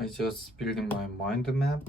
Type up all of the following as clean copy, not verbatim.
I just building my mind map.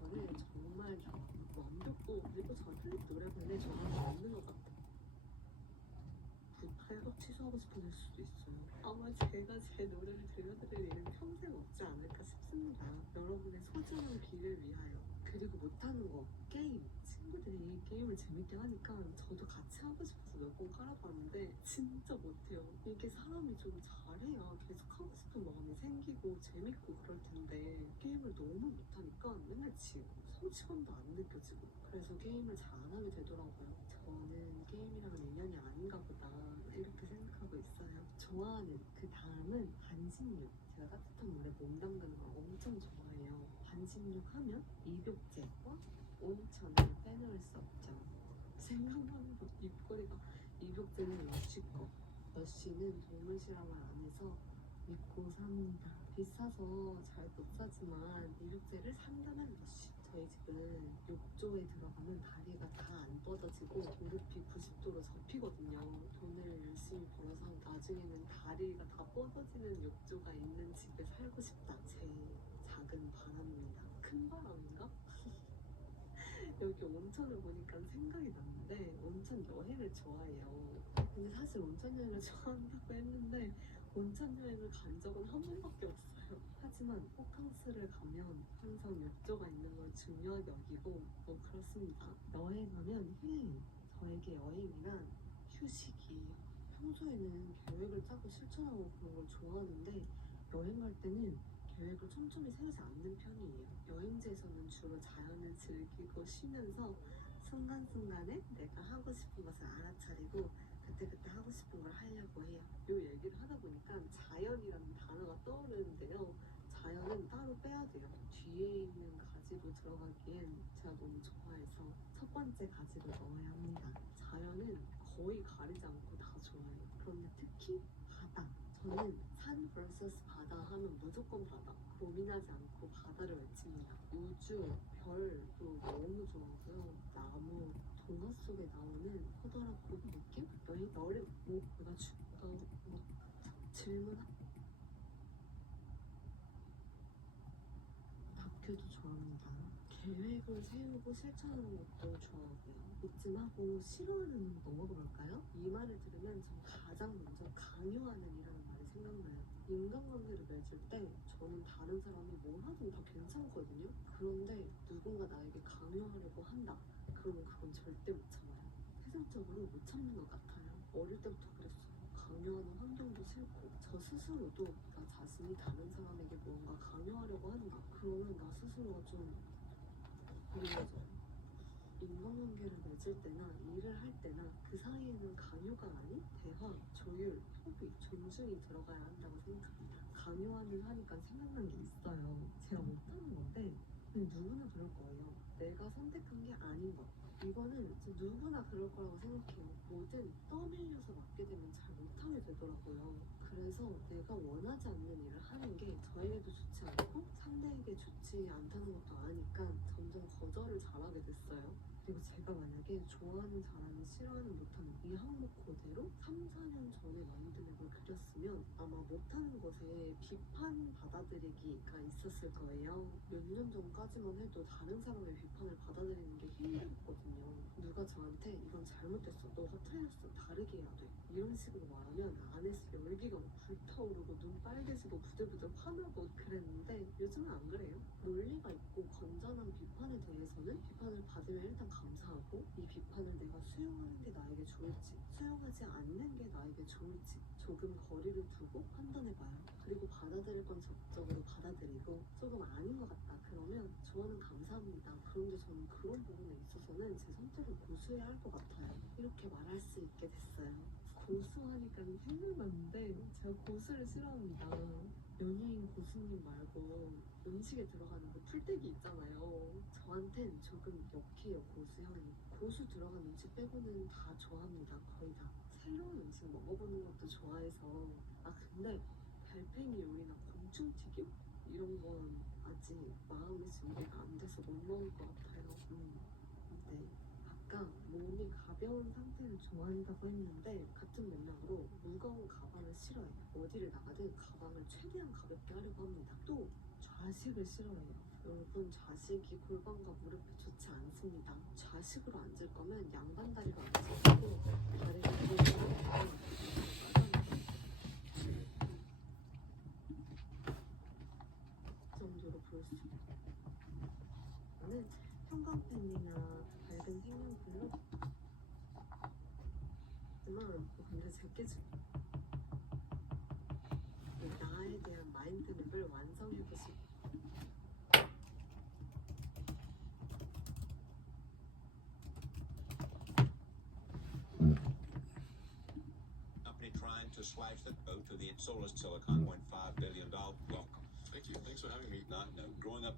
저는 정말 완벽도 그리고 저 틀린 노래방에 저는 없는 것 같아요. 발각 취소하고 싶어질 수도 있어요. 아마 제가 제 노래를 들려드릴 일은 평생 없지 않을까 싶습니다. 여러분의 소중한 귀를 위하여. 그리고 못하는 거, 게임. 친구들이 게임을 재밌게 하니까 저도 같이 하고 싶어서 몇 번 깔아봤는데 진짜 못해요. 이게 사람이 좀 잘해야 계속 하고 싶은 마음이 생기고 재밌고 그럴 텐데 게임을 너무 못하니까 맨날 지고 성취감도 안 느껴지고 그래서 게임을 잘 안 하게 되더라고요. 저는 게임이랑 인연이 아닌가 보다 이렇게 생각하고 있어요. 좋아하는 그 다음은 반신욕. 제가 따뜻한 물에 몸 담그는 걸 엄청 좋아해요. 반신욕 하면 입욕제와 온천을 빼놓을 수 없죠. 생각만 해도 입꼬리가 입욕제는 러쉬 거. 러쉬는 동물 실험을 안 해서 믿고 삽니다. 비싸서 잘 못 사지만 입욕제를 산다는 러쉬. 저희 집은 욕조에 들어가면 다리가 다 안 뻗어지고 무릎이 90도로 접히거든요. 돈을 열심히 벌어서 나중에는 다리가 다 뻗어지는 욕조가 있는 집에 살고 싶다. 제 작은 바람입니다. 큰 바람인가? 여기 온천을 보니까 생각이 났는데 온천 여행을 좋아해요. 근데 사실 온천 여행을 좋아한다고 했는데 온천 여행을 간 적은 한 번밖에 없어요. 하지만 호캉스를 가면 항상 욕조가 있는 걸 중요하게 여기고 뭐 그렇습니다. 여행하면 힐링. 저에게 여행이란 휴식이에요. 평소에는 계획을 짜고 실천하고 그런 걸 좋아하는데 여행 갈 때는 계획을 촘촘히 세우지 않는 편이에요. 여행지에서는 주로 자연을 즐기고 쉬면서 순간순간에 내가 하고 싶은 것을 알아차리고 그때그때 하고 싶은 걸 하려고 해요. 이 얘기를 하다 보니까 자연이라는 단어가 떠오르는데요. 자연은 따로 빼야 돼요. 뒤에 있는 가지로 들어가기엔 제가 너무 좋아해서 첫 번째 가지로 넣어야 합니다. 자연은 거의 가리지 않고 다 좋아해요. 그런데 특히 바다. 저는 산 vs 바다 하면 무조건 바다. 고민하지 않고 바다를 외칩니다. 우주, 별도 너무 좋아하고요. 나무, 동화 속에 나오는 커다랗고 느낌? 너를 뭐 내가 죽다 뭐 질문 다큐도 좋아합니다. 계획을 세우고 실천하는 것도 좋아하고요. 믿지마고 싫어하는 너머가 뭘까요? 이 말을 들으면 전 가장 먼저 강요하는 이라는 말이 생각나요. 인간관계를 맺을 때 저는 다른 사람이 뭘 하든 다 괜찮거든요. 그런데 누군가 나에게 강요하려고 한다. 그러면 그건 절대 못 참아요. 세상적으로 못 참는 것 같아요. 어릴 때부터 그랬어요. 강요하는 환경도 싫고 저 스스로도 나 자신이 다른 사람에게 무언가 강요하려고 한다. 그러면 나 스스로가 좀 이루어져요. 인간관계를 맺을 때나 일을 할 때나 그 사이에는 강요가 아닌 대화, 조율, 협의, 존중이 들어가야 한다고 생각합니다. 강요하는 하니까 생각난 게 있어요. 제가 못하는 건데 근데 누구나 그럴 거예요. 내가 선택한 게 아닌 것. 이거는 진짜 누구나 그럴 거라고 생각해요. 뭐든 떠밀려서 맡게 되면 잘 못하게 되더라고요. 그래서 내가 원하지 않는 일을 하는 게 저에게도 좋지 않고 상대에게 좋지 않다는 것도 아니까 점점 거절을 잘하게 됐어요. 그리고 제가 만약에 좋아하는 사람이 싫어하는 못하는 이 항목 그대로 3, 4년 전에 마인드맵을 그렸으면 아마 못하는 것에 비판 받아들이기가 있었을 거예요. 몇 년 전까지만 해도 다른 사람의 비판을 받아들이는 게 힘들었거든요. 누가 저한테 이건 잘못됐어, 너가 틀렸어, 다르게 해야 돼 이런 식으로 말하면 안에서 열기가 막 불타오르고 눈 빨개지고 부들부들 화나고 그랬는데 요즘은 안 그래요. 논리가 있고 건전한 비판에 대해서는 비판을 받으면 일단 감사하고 이 비판을 내가 수용하는 게 나에게 좋을지 수용하지 않는 게 나에게 좋을지 조금 거리를 두고 판단해봐요. 그리고 받아들일 건 적극적으로 받아들이고 조금 아닌 것 같다 그러면 저는 감사합니다. 그런데 저는 그런 부분에 있어서는 제 선택을 고수해야 할 것 같아요. 이렇게 말할 수 있게 됐어요. 고수하니까 생각났는데 제가 고수를 싫어합니다. 연예인 고수님 말고 음식에 들어가는 그 풀떼기 있잖아요. 저한텐 조금 역해요, 고수 향이. 고수 들어간 음식 빼고는 다 좋아합니다, 거의 다. 새로운 음식 먹어보는 것도 좋아해서. 아 근데 달팽이 요리나 곤충튀김? 이런 건 아직 마음의 준비가 안 돼서 못 먹을 것 같아요. 네. 아까 몸이 가벼운 상태를 좋아한다고 했는데 같은 맥락으로 무거운 가방을 싫어해요. 어디를 나가든 가방을 최대한 가볍게 하려고 합니다. 또 좌식을 싫어해요. 여러분 좌식이 골반과 무릎에 좋지 않습니다. 좌식으로 앉을 거면 양반 다리로 앉으시고 다리를 들고 정도로 볼 수 있어요. 저는 형광펜이나 밝은 색연필로 하지만 근데 제게 나에 대한 마인드맵을 완성해보시고 Company trying to slash the boat to the solar silicon $1.5 billion. Welcome. Thank you. Thanks for having me. No, growing up,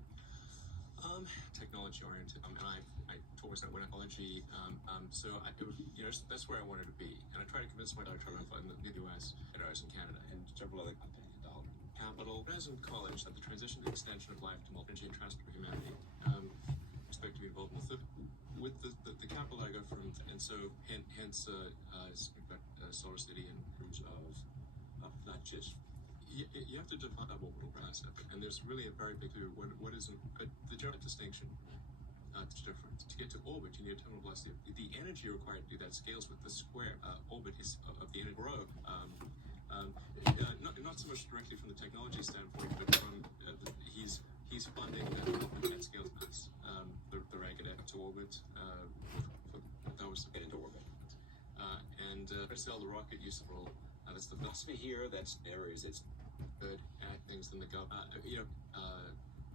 Technology oriented, and I taught myself technology. So it was, that's where I wanted to be, and I tried to convince my dad to travel in the U.S. and I was in Canada and several other companies, dollar. capital. When I was in college, at the transition to the extension of life to multi and transfer for humanity, expect to be involved with the capital I got from, and so hence we've got Solar City and Terms of not just you have to define that orbital asset, and there's really a very big what is the general distinction. It's different. To get to orbit, you need a terminal velocity. The energy required to do that scales with the square orbit of the energy growth. Not so much directly from the technology standpoint, but from he's funding that scale mass. The ragged to orbit. That was get into orbit. And sell the rocket use role. That's the Philosophy here, that's areas it's good at things than the government.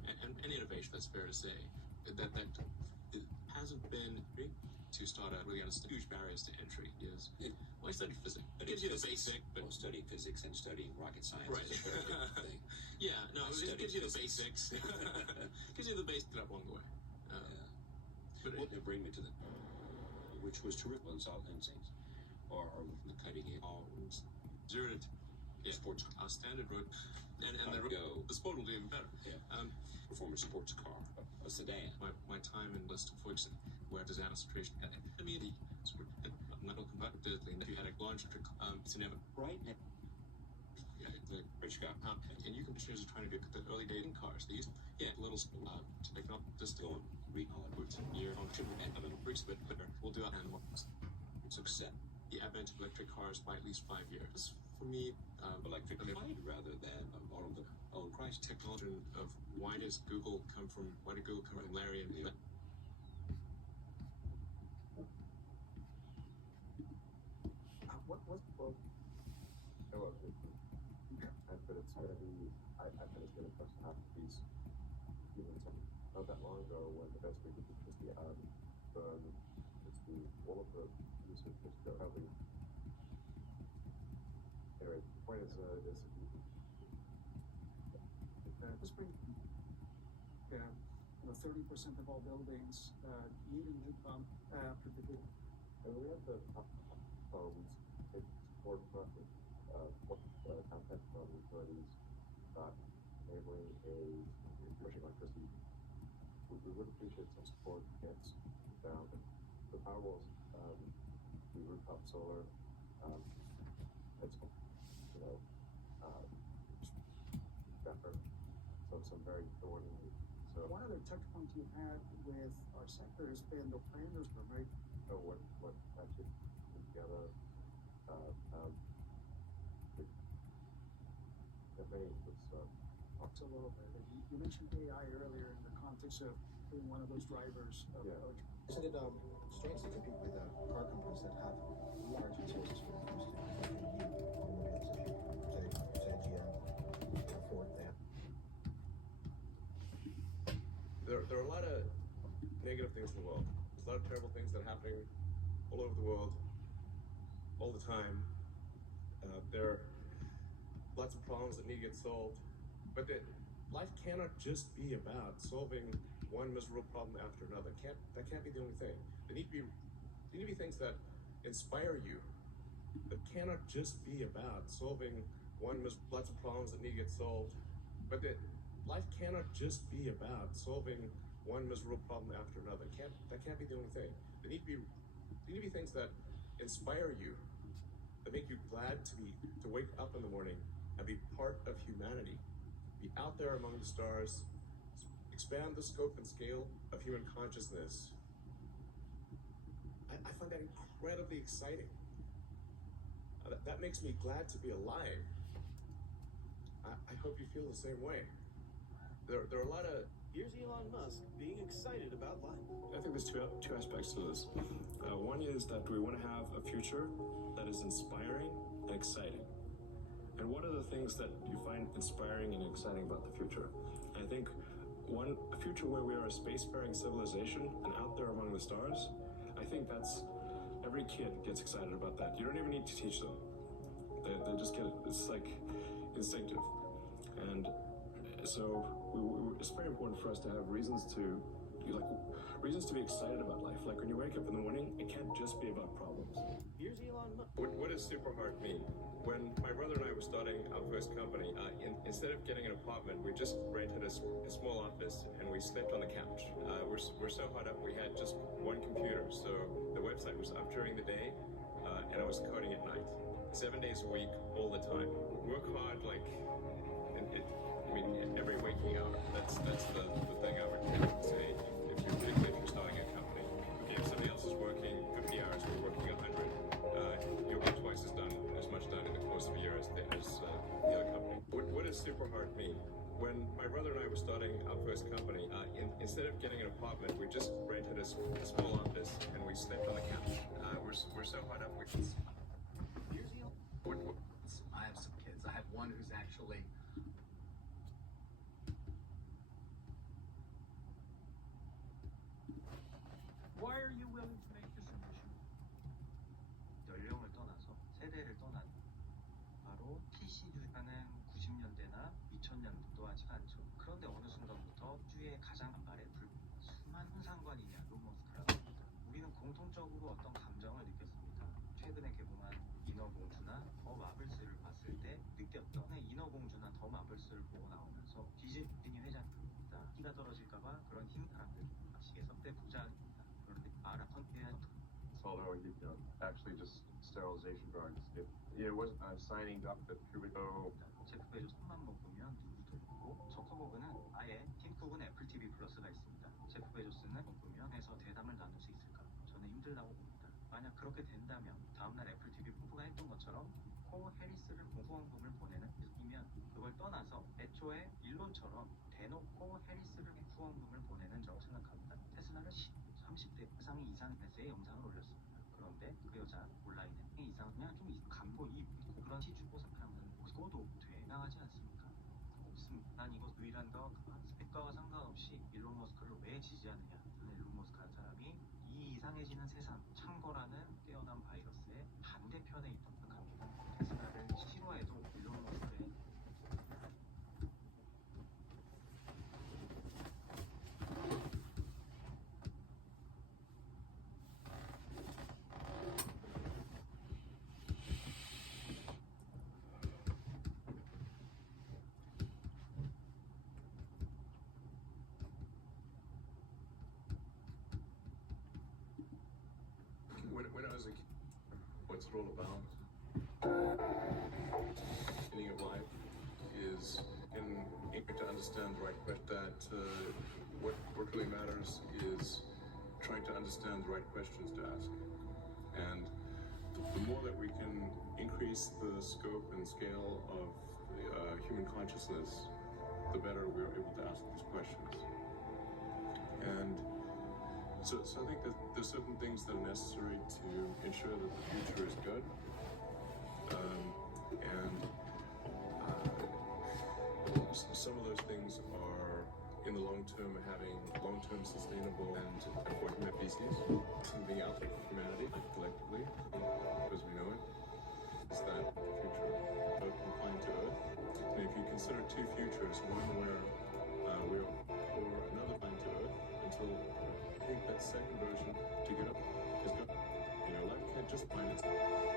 And innovation. That's fair to say. That it hasn't been to start out really understand huge barriers to entry. Yes. Well, I studied physics. It gives you the basic, but well, studying physics and studying rocket science right. is a very different thing. Yeah, no, it gives you the physics. basics. Gives you the basics up along the way. But Well, they bring me to the, which was terrific in South Instincts, or the cutting edge. Zero to Sports our standard road, and the sport will do even better. Yeah. Performance sports car, a sedan. My time in list of Folkestone, where disaster situation, I mean, metal compatibility, and if you had a launch trick, it's never Right now, the Rich guy. and you commissioners are trying to get the early dating cars. They used little to pick up just Go and read all that. year on triple and bricks, but we'll do it and Success. the advent of electric cars by at least 5 years. For me, Electrified rather than all of the own price technology of why did Google come from Larry and Leland? What's the book? Oh, okay. But it's gonna be. I bet it's gonna cost half a piece. Even something. not that long ago when the best we could do was the it's the all of the users just go helping. Anyway, the point is Whispering, 30% of all buildings needing heat pump particularly. and we have the phones take support from contact from utilities enabling pushing electricity. We would appreciate some support against down the Powerwall's the rooftop solar it's effort. So some very thorny. So One other touch point you've had with our sector has been the planners room, right? what actually put together that many Talked a little bit. You mentioned AI earlier in the context of being one of those drivers of Yeah. Isn't it strange to compete with car companies that have large resources when it comes to manufacturing new automobiles? Say GM, Ford, they have. There are a lot of negative things in the world. There's a lot of terrible things that are happening all over the world, all the time. There are lots of problems that need to get solved. But life cannot just be about solving one miserable problem after another. That can't be the only thing. There need to be things that inspire you. That cannot just be about solving lots of problems that need to get solved. But life cannot just be about solving one miserable problem after another. That can't be the only thing. There need to be things that inspire you, that make you glad to wake up in the morning and be part of humanity. Be out there among the stars, expand the scope and scale of human consciousness. I find that incredibly exciting. That makes me glad to be alive. I hope you feel the same way. There are a lot of. Here's Elon Musk being excited about life. I think there's two aspects to this. One is that we want to have a future that is inspiring and exciting. And what are the things that you find inspiring and exciting about the future? I think a future where we are a spacefaring civilization and out there among the stars, I think that's every kid gets excited about that. You don't even need to teach them. They just get it. It's like instinctive. And so it's very important for us to have reasons to be excited about life. Like when you wake up in the morning, it can't just be about problems. Here's Elon Musk. What does super hard mean? When my brother and I were starting our first company, instead of getting an apartment, we just rented a small office and we slept on the couch. We're so hard up, we had just one computer, so the website was up during the day, and I was coding at night. 7 days a week, all the time. Work hard, every waking hour. That's the thing I would say. If you're starting a company, if somebody else is working 50 hours, we're working 100. You'll get twice as much done in the course of a year as the other company. What does super hard mean? When my brother and I were starting our first company, instead of getting an apartment, we just rented a small office and we slept on the couch. We're so hard up. Here's Elon. I have some kids. I have one who's actually. Why are you willing to make this ambition? 연령을 떠나서 세대를 떠난 바로 PC 주사는 90년대나 2000년도 하지가 않죠. 그런데 어느 순간부터 주의 가장 아래 수많은 상관이냐 루머스크라고 합니다. 우리는 공통적으로 어떤 감정을 느꼈습니다. 최근에 개봉한 인어공주나 더 마블스를 봤을 때 느꼈던 인어공주나 더 마블스를 보고 나오면서 디즈니 회장입니다. 키가 떨어질까봐 그런 힘 사람들 아시겠어? 때 부자입니다. 그런데 마라톤 해야 although actually just sterilization drugs. It wasn't signing up that puberty. 제프 베조스만 보면 누구도 있고 초코버그는 아예 팀 쿡은 애플 TV 플러스가 있습니다. 제프 베조스는 보면 해서 대담을 나눌 수 있을까? 저는 힘들다고 봅니다. 만약 그렇게 된다면 다음날 애플 TV 부부가 했던 것처럼 코 해리스를 후원금을 보내는 이면 그걸 떠나서 애초에 일론처럼 대놓고 해리스를 후원금을 보내는 저 생각합니다. 테슬라를 30대 이상 매수의 영상을 올렸습니다. 그런데 그 여자 온라인에 이상 그냥 좀 간보 있고 그런 시주고 사람은 그것도 되나하지 않습니까? 없습니다. 난 이거 유일한 거 스펙과와 상관없이 일론 머스크를 않느냐. 일론 머스크라는 사람이 이 이상해지는 세상, 창거라는 깨어난 바이러스의 반대편에 있다고 생각합니다. 테슬라를 싫어해도 일론 머스크의 When I was a kid, what's it all about? Meaning of life is in to understand the right question. That what really matters is trying to understand the right questions to ask. And the more that we can increase the scope and scale of human consciousness, the better we're able to ask these questions. And so I think that there's certain things that are necessary to ensure that the future is good. Some of those things are, in the long term, having long-term sustainable and appointment species, something out there for humanity collectively, as we know it, is that future confined to Earth. And if you consider two futures, one where we're or another planet to Earth, until I think that second version together is good. You know, life can't just find itself.